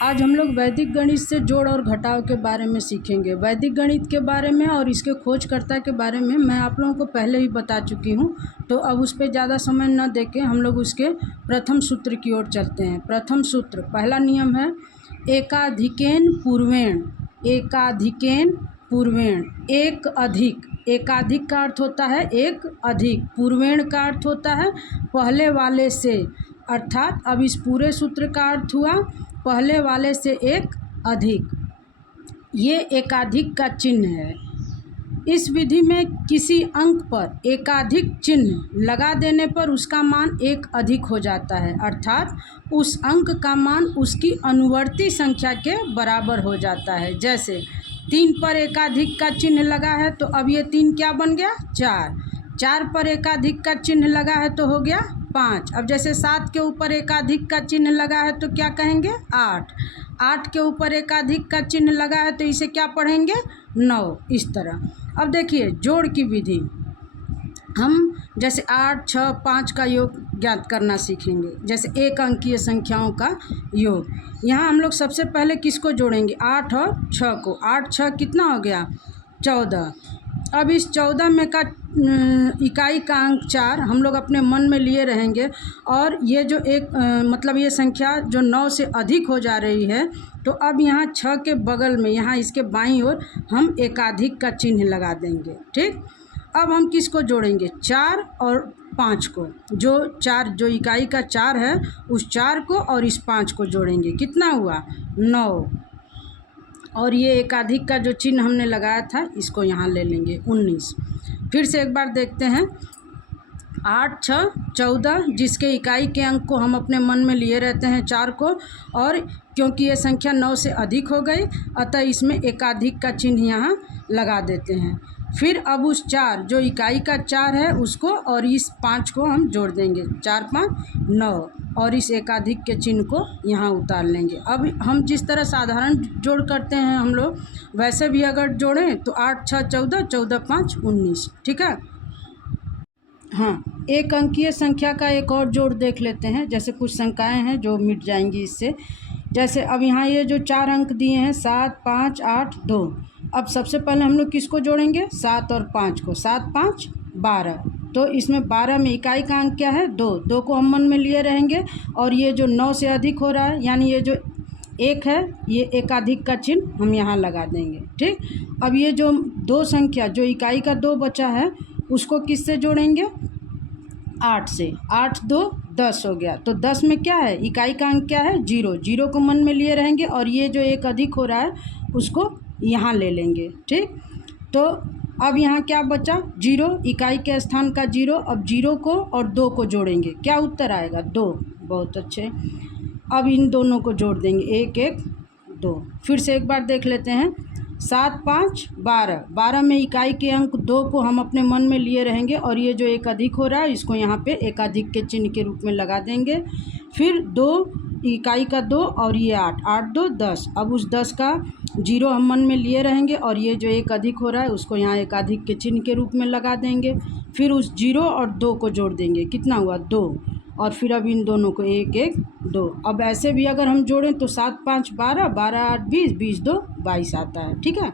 आज हम लोग वैदिक गणित से जोड़ और घटाव के बारे में सीखेंगे। वैदिक गणित के बारे में और इसके खोजकर्ता के बारे में मैं आप लोगों को पहले ही बता चुकी हूँ, तो अब उस पर ज़्यादा समय न देके हम लोग उसके प्रथम सूत्र की ओर चलते हैं। प्रथम सूत्र, पहला नियम है एकाधिकेन पूर्वेण। एकाधिकेन पूर्वेण, एक अधिक। एकाधिक का अर्थ होता है एक अधिक, पूर्वेण का अर्थ होता है पहले वाले से, अर्थात अब इस पूरे सूत्र का अर्थ हुआ पहले वाले से एक अधिक। ये एकाधिक का चिन्ह है। इस विधि में किसी अंक पर एकाधिक चिन्ह लगा देने पर उसका मान एक अधिक हो जाता है, अर्थात उस अंक का मान उसकी अनुवर्ती संख्या के बराबर हो जाता है। जैसे 3 पर एकाधिक का चिन्ह लगा है तो अब ये 3 क्या बन गया, 4। 4 पर एकाधिक का चिन्ह लगा है तो हो गया 5। अब जैसे 7 के ऊपर एकाधिक का चिन्ह लगा है तो क्या कहेंगे, 8। 8 के ऊपर एकाधिक का चिन्ह लगा है तो इसे क्या पढ़ेंगे, 9। इस तरह अब देखिए जोड़ की विधि, हम जैसे 8, 6, 5 का योग ज्ञात करना सीखेंगे। जैसे एक अंकीय संख्याओं का योग, यहाँ हम लोग सबसे पहले किसको जोड़ेंगे, 8 और 6 को। 8 6 कितना हो गया, 14। अब इस 14 में का इकाई का अंक 4 हम लोग अपने मन में लिए रहेंगे, और ये जो मतलब ये संख्या जो 9 से अधिक हो जा रही है, तो अब यहाँ 6 के बगल में, यहाँ इसके बाईं ओर हम एकाधिक का चिन्ह लगा देंगे। ठीक, अब हम किसको जोड़ेंगे, 4 और 5 को। जो 4 जो इकाई का 4 है उस 4 को और इस 5 को जोड़ेंगे, कितना हुआ, 9। और ये एकाधिक का जो चिन्ह हमने लगाया था इसको यहाँ ले लेंगे, 19। फिर से एक बार देखते हैं, 8 6 14, जिसके इकाई के अंक को हम अपने मन में लिए रहते हैं 4 को, और क्योंकि ये संख्या 9 से अधिक हो गई अतः इसमें एकाधिक का चिन्ह यहाँ लगा देते हैं। फिर अब उस 4 जो इकाई का 4 है उसको और इस 5 को हम जोड़ देंगे, 4 5 9, और इस एकाधिक के चिन्ह को यहाँ उतार लेंगे। अब हम जिस तरह साधारण जोड़ करते हैं हम लोग, वैसे भी अगर जोड़ें तो 8 6 14, 14 5 19। ठीक है, हाँ, एक अंकीय संख्या का एक और जोड़ देख लेते हैं। जैसे कुछ संख्याएं हैं जो मिट जाएंगी इससे। जैसे अब यहाँ ये जो 4 अंक दिए हैं, 7 5 8 2, अब सबसे पहले हम लोग किसको जोड़ेंगे, 7 और 5 को। 7 5 12, तो इसमें 12 में इकाई का अंक क्या है, 2। 2 को हम मन में लिए रहेंगे, और ये जो 9 से अधिक हो रहा है यानी ये जो 1 है, ये एकाधिक का चिन्ह हम यहाँ लगा देंगे। ठीक, अब ये जो 2 संख्या जो इकाई का 2 बचा है उसको किससे जोड़ेंगे, 8 से। 8 2 10 हो गया, तो 10 में क्या है, इकाई का अंक क्या है, 0। 0 को मन में लिए रहेंगे, और ये जो एक अधिक हो रहा है उसको यहाँ ले लेंगे। ठीक, तो अब यहाँ क्या बचा, 0, इकाई के स्थान का 0। अब 0 को और 2 को जोड़ेंगे, क्या उत्तर आएगा, 2। बहुत अच्छे, अब इन दोनों को जोड़ देंगे, 1 1 2। फिर से एक बार देख लेते हैं, 7 5 12, 12 में इकाई के अंक 2 को हम अपने मन में लिए रहेंगे, और ये जो एक अधिक हो रहा है इसको यहाँ पे एकाधिक के चिन्ह के रूप में लगा देंगे। फिर 2 इकाई का 2 और ये 8 8 2 10, अब उस 10 का 0 हम मन में लिए रहेंगे, और ये जो एक अधिक हो रहा है उसको यहाँ एकाधिक के चिन्ह के रूप में लगा देंगे। फिर उस 0 और 2 को जोड़ देंगे, कितना हुआ, 2। और फिर अब इन दोनों को 1 1 2। अब ऐसे भी अगर हम जोड़ें तो 7 5 12, 12 8 20, 20 2 22 आता है। ठीक है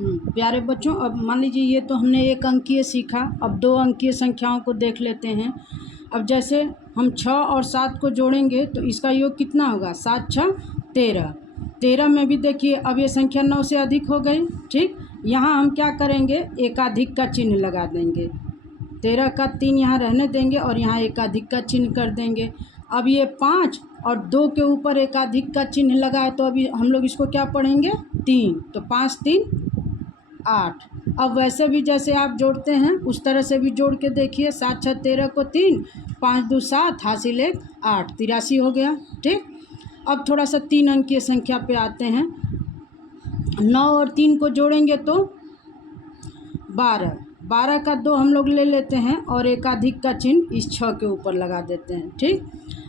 प्यारे बच्चों, अब मान लीजिए ये तो हमने एक अंकीय सीखा, अब 2 अंकीय संख्याओं को देख लेते हैं। अब जैसे हम 6 और 7 को जोड़ेंगे तो इसका योग कितना होगा, 7 6 13। 13 में भी देखिए अब ये संख्या 9 से अधिक हो गई। ठीक, यहाँ हम क्या करेंगे, एकाधिक का चिन्ह लगा देंगे। 13 का 3 यहाँ रहने देंगे और यहाँ एकाधिक का चिन्ह कर देंगे। अब ये 5 और 2 के ऊपर एकाधिक का चिन्ह लगा है तो अभी हम लोग इसको क्या पढ़ेंगे, 3। तो 5 3 8। अब वैसे भी जैसे आप जोड़ते हैं उस तरह से भी जोड़ के देखिए, 7 6 13 को 3, 5 2 7, हासिल 1 8, 83 हो गया। ठीक, अब थोड़ा सा 3 अंकीय संख्या पे आते हैं। 9 और 3 को जोड़ेंगे तो 12। 12 का 2 हम लोग ले लेते हैं और एकाधिक का चिन्ह इस 6 के ऊपर लगा देते हैं। ठीक,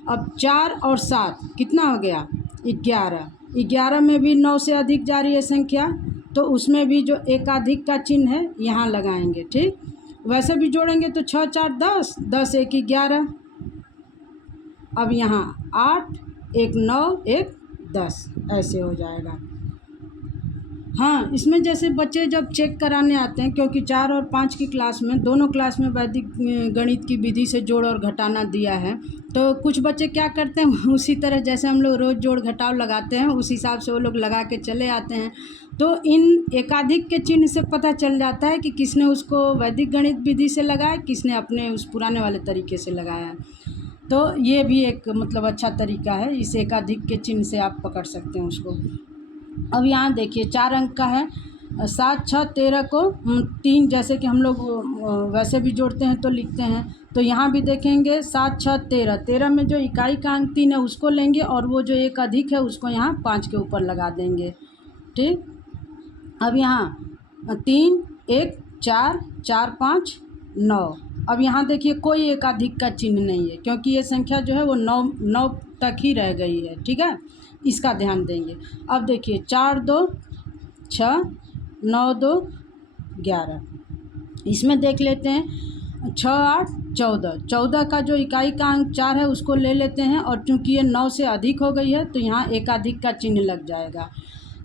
अब 4 और 7 कितना हो गया, 11। 11 में भी 9 से अधिक जा रही है संख्या, तो उसमें भी जो एकाधिक का चिन्ह है यहाँ लगाएंगे। ठीक, वैसे भी जोड़ेंगे तो 6 4 10, 10 1 11। अब यहाँ 8 एक 9 एक 10 ऐसे हो जाएगा। हाँ, इसमें जैसे बच्चे जब चेक कराने आते हैं, क्योंकि 4 और 5 की क्लास में दोनों क्लास में वैदिक गणित की विधि से जोड़ और घटाना दिया है, तो कुछ बच्चे क्या करते हैं उसी तरह जैसे हम लोग रोज़ जोड़ घटाव लगाते हैं उस हिसाब से वो लोग लगा के चले आते हैं। तो इन एकाधिक के चिन्ह से पता चल जाता है कि किसने उसको वैदिक गणित विधि से लगाया, किसने अपने उस पुराने वाले तरीके से लगाया है। तो ये भी एक मतलब अच्छा तरीका है, इस एकाधिक के चिन्ह से आप पकड़ सकते हैं उसको। अब यहाँ देखिए 4 अंक का है, 7 6 13 को 3 जैसे कि हम लोग वैसे भी जोड़ते हैं तो लिखते हैं, तो यहाँ भी देखेंगे 7 6 13, 13 में जो इकाई का अंक 3 है उसको लेंगे और वो जो एक अधिक है उसको यहाँ 5 के ऊपर लगा देंगे। ठीक, अब यहाँ 3 1 4 4 5 9। अब यहाँ देखिए कोई एकाधिक का चिन्ह नहीं है, क्योंकि ये संख्या जो है वो 9 तक ही रह गई है। ठीक है, इसका ध्यान देंगे। अब देखिए 4 2 6 9 2 11, इसमें देख लेते हैं 6 8 14, 14 का जो इकाई का अंक 4 है उसको ले लेते हैं, और चूंकि ये 9 से अधिक हो गई है तो यहाँ एकाधिक का चिन्ह लग जाएगा।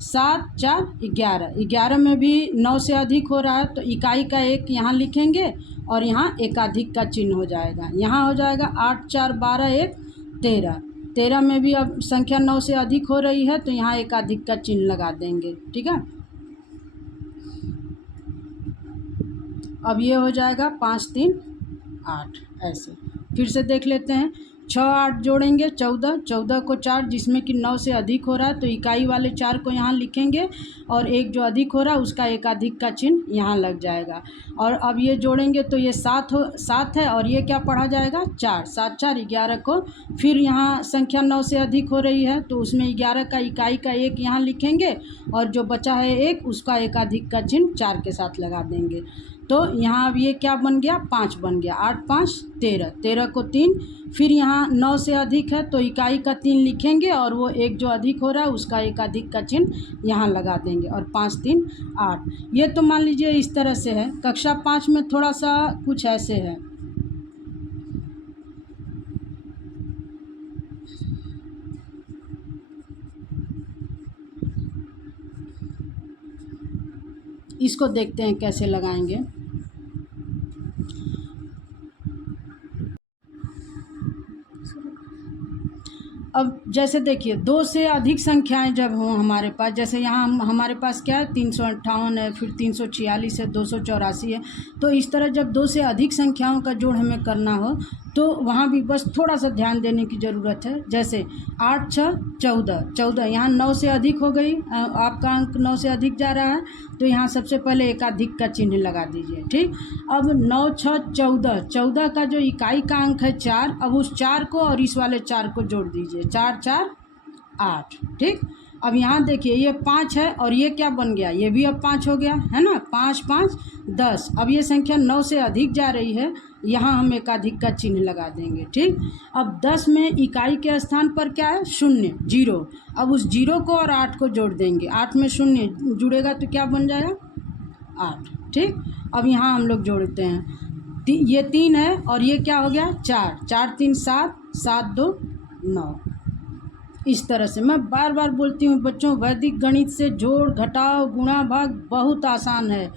7 4 11, 11 में भी 9 से अधिक हो रहा है तो इकाई का 1 यहाँ लिखेंगे और यहाँ एकाधिक का चिन्ह हो जाएगा। यहाँ हो जाएगा 8 4 12 1 13, 13 में भी अब संख्या 9 से अधिक हो रही है तो यहाँ एकाधिक का चिन्ह लगा देंगे। ठीक है, अब ये हो जाएगा 5 3 8 ऐसे। फिर से देख लेते हैं, 6 8 जोड़ेंगे 14, 14 को 4 जिसमें कि 9 से अधिक हो रहा है तो इकाई वाले 4 को यहाँ लिखेंगे और एक जो अधिक हो रहा है उसका एकाधिक का चिन्ह यहाँ लग जाएगा। और अब ये जोड़ेंगे तो ये 7 है और ये क्या पढ़ा जाएगा 4, 7 4 11 को, फिर यहाँ संख्या 9 से अधिक हो रही है तो उसमें 11 का इकाई का 1 यहाँ लिखेंगे और जो बचा है 1 उसका एकाधिक का चिन्ह 4 के साथ लगा देंगे। तो यहाँ अब ये क्या बन गया 5 बन गया, 8 5 13, 13 को 3, फिर यहाँ 9 से अधिक है तो इकाई का 3 लिखेंगे और वो एक जो अधिक हो रहा है उसका एकाधिक का चिन्ह यहाँ लगा देंगे और 5 3 8। ये तो मान लीजिए इस तरह से है। कक्षा 5 में थोड़ा सा कुछ ऐसे है। इसको देखते हैं कैसे लगाएंगे। अब जैसे देखिए 2 से अधिक संख्याएं जब हों हमारे पास, जैसे यहाँ हमारे पास क्या है 358 है, फिर 346 है, 284 है, तो इस तरह जब 2 से अधिक संख्याओं का जोड़ हमें करना हो तो वहाँ भी बस थोड़ा सा ध्यान देने की ज़रूरत है। जैसे 8 6 14, 14 यहाँ 9 से अधिक हो गई, आपका अंक 9 से अधिक जा रहा है तो यहाँ सबसे पहले एकाधिक का चिन्ह लगा दीजिए। ठीक, अब 9 6 14, 14 का जो इकाई का अंक है 4, अब उस 4 को और इस वाले 4 को जोड़ दीजिए, 4 4 8। ठीक, अब यहाँ देखिए ये 5 है और ये क्या बन गया, ये भी अब 5 हो गया है ना, 5 5 10। अब ये संख्या 9 से अधिक जा रही है, यहाँ हम एकाधिक का चिन्ह लगा देंगे। ठीक, अब 10 में इकाई के स्थान पर क्या है 0 0, अब उस 0 को और 8 को जोड़ देंगे, 8 में 0 जुड़ेगा तो क्या बन जाएगा 8। ठीक, अब यहाँ हम लोग जोड़ते हैं, ये 3 है और ये क्या हो गया 4, 4 3 7, 7 2 9। इस तरह से मैं बार बार बोलती हूँ बच्चों, वैदिक गणित से जोड़ घटाव गुणा भाग बहुत आसान है।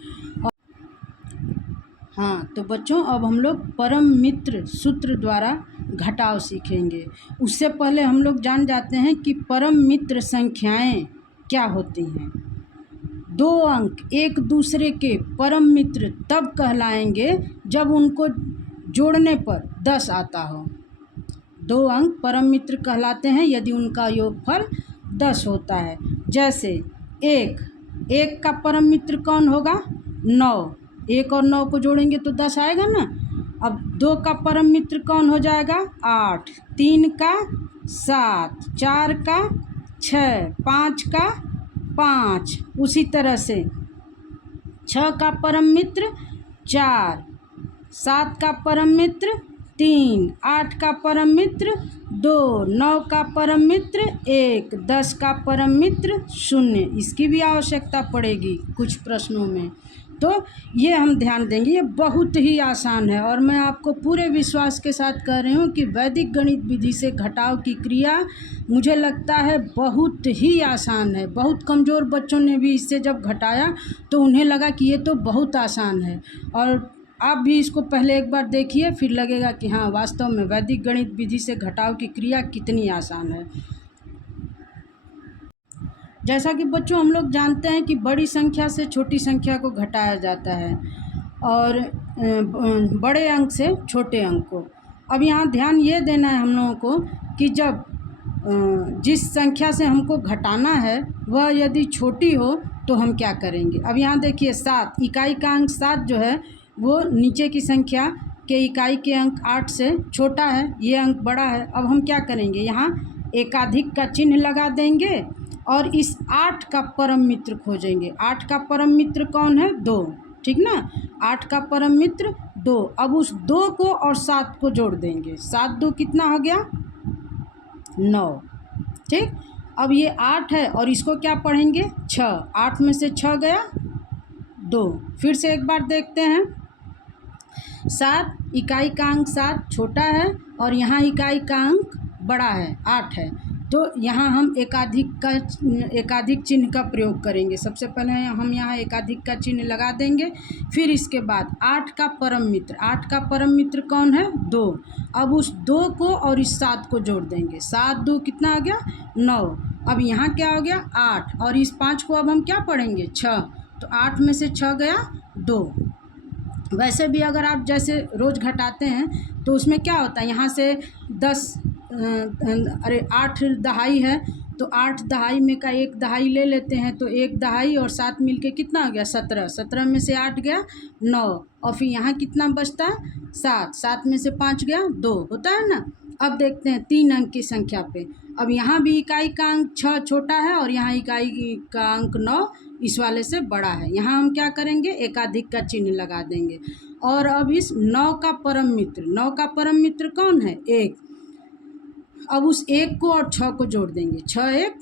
हाँ तो बच्चों अब हम लोग परम मित्र सूत्र द्वारा घटाव सीखेंगे। उससे पहले हम लोग जान जाते हैं कि परम मित्र संख्याएं क्या होती हैं। 2 अंक एक दूसरे के परम मित्र तब कहलाएंगे जब उनको जोड़ने पर 10 आता हो। 2 अंक परम मित्र कहलाते हैं यदि उनका योगफल 10 होता है। जैसे 1 का परम मित्र कौन होगा 9, 1 और 9 को जोड़ेंगे तो 10 आएगा ना। अब 2 का परम मित्र कौन हो जाएगा 8, 3 का 7, 4 का 6, 5 का 5, उसी तरह से 6 का परम मित्र 4, 7 का परम मित्र 3, 8 का परम मित्र 2, 9 का परम मित्र 1, 10 का परम मित्र 0। इसकी भी आवश्यकता पड़ेगी कुछ प्रश्नों में। तो ये हम ध्यान देंगे। ये बहुत ही आसान है और मैं आपको पूरे विश्वास के साथ कह रही हूँ कि वैदिक गणित विधि से घटाव की क्रिया मुझे लगता है बहुत ही आसान है। बहुत कमज़ोर बच्चों ने भी इससे जब घटाया तो उन्हें लगा कि ये तो बहुत आसान है, और आप भी इसको पहले एक बार देखिए, फिर लगेगा कि हाँ वास्तव में वैदिक गणित विधि से घटाव की क्रिया कितनी आसान है। जैसा कि बच्चों हम लोग जानते हैं कि बड़ी संख्या से छोटी संख्या को घटाया जाता है और बड़े अंक से छोटे अंक को। अब यहाँ ध्यान ये देना है हम लोगों को कि जब जिस संख्या से हमको घटाना है वह यदि छोटी हो तो हम क्या करेंगे। अब यहाँ देखिए 7, इकाई का अंक 7 जो है वो नीचे की संख्या के इकाई के अंक 8 से छोटा है, ये अंक बड़ा है। अब हम क्या करेंगे, यहाँ एकाधिक का चिन्ह लगा देंगे और इस 8 का परम मित्र खोजेंगे। 8 का परम मित्र कौन है, 2, ठीक ना। 8 का परम मित्र 2। अब उस 2 को और 7 को जोड़ देंगे। 7 2 कितना हो गया, 9, ठीक। अब ये 8 है और इसको क्या पढ़ेंगे, 6। 8 में से 6 गया 2। फिर से एक बार देखते हैं। 7, इकाई का अंक 7 छोटा है और यहाँ इकाई का अंक बड़ा है, 8 है। तो यहाँ हम एकाधिक चिन्ह का प्रयोग करेंगे। सबसे पहले हम यहाँ एकाधिक का चिन्ह लगा देंगे। फिर इसके बाद 8 का परम मित्र, 8 का परम मित्र कौन है, 2। अब उस 2 को और इस 7 को जोड़ देंगे। 7 2 कितना आ गया, 9। अब यहाँ क्या हो गया, 8, और इस 5 को अब हम क्या पढ़ेंगे, 6। तो 8 में से 6 गया 2। वैसे भी अगर आप जैसे रोज़ घटाते हैं तो उसमें क्या होता है, यहाँ से 8 दहाई है तो 8 दहाई में का 1 दहाई ले लेते हैं, तो 1 दहाई और 7 मिलके कितना हो गया, 17। 17 में से 8 गया 9, और फिर यहाँ कितना बचता है, 7। 7 में से 5 गया 2, होता है ना। अब देखते हैं 3 अंक की संख्या पे। अब यहाँ भी इकाई का अंक 6 छोटा है और यहाँ इकाई का अंक 9 इस वाले से बड़ा है। यहाँ हम क्या करेंगे, एकाधिक का चिन्ह लगा देंगे। और अब इस 9 का परम मित्र, 9 का परम मित्र कौन है, 1। अब उस 1 को और 6 को जोड़ देंगे। 6 1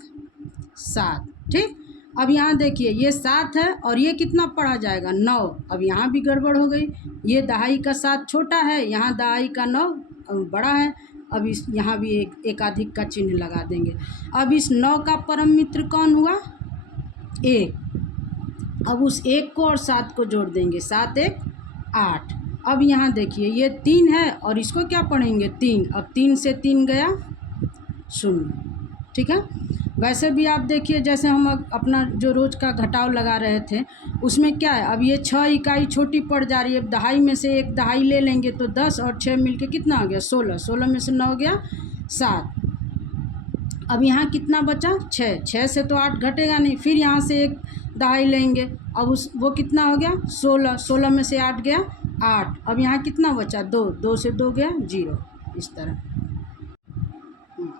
7, ठीक। अब यहाँ देखिए ये 7 है और ये कितना पढ़ा जाएगा, 9। अब यहाँ भी गड़बड़ हो गई, ये दहाई का 7 छोटा है, यहाँ दहाई का 9 बड़ा है। अब इस यहाँ भी एकाधिक का चिन्ह लगा देंगे। अब इस 9 का परम मित्र कौन हुआ, 1। अब उस 1 को और 7 को जोड़ देंगे। 7 1 8। अब यहाँ देखिए ये 3 है और इसको क्या पढ़ेंगे, 3। अब 3 से 3 गया 0, ठीक है। वैसे भी आप देखिए जैसे हम अपना जो रोज़ का घटाव लगा रहे थे उसमें क्या है, अब ये 6 इकाई छोटी पड़ जा रही है। अब दहाई में से 1 दहाई ले लेंगे तो 10 और 6 मिलके कितना हो गया, 16। 16 में से 9 गया 7। अब यहाँ कितना बचा, 6। 6 से तो 8 घटेगा नहीं, फिर यहाँ से 1 दहाई लेंगे। अब वो कितना हो गया, 16। 16 में से 8 गया 8। अब यहाँ कितना बचा, 2। 2 से 2 गया 0। इस तरह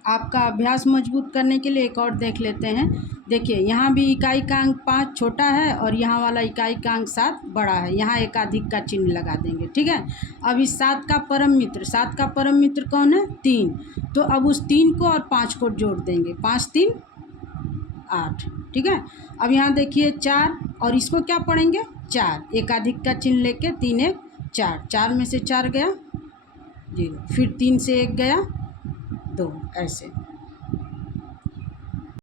आपका अभ्यास मजबूत करने के लिए एक और देख लेते हैं। देखिए यहाँ भी इकाई का अंक 5 छोटा है और यहाँ वाला इकाई का अंक 7 बड़ा है। यहाँ एकाधिक का चिन्ह लगा देंगे, ठीक है। अब इस 7 का परम मित्र, 7 का परम मित्र कौन है, 3। तो अब उस 3 को और 5 को जोड़ देंगे। 5 3 8, ठीक है। अब यहाँ देखिए 4 और इसको क्या पढ़ेंगे, 4। एकाधिक का चिन्ह लेके 3 1 4। 4 में से 4 गया 0, फिर 3 से 1 गया 2, ऐसे।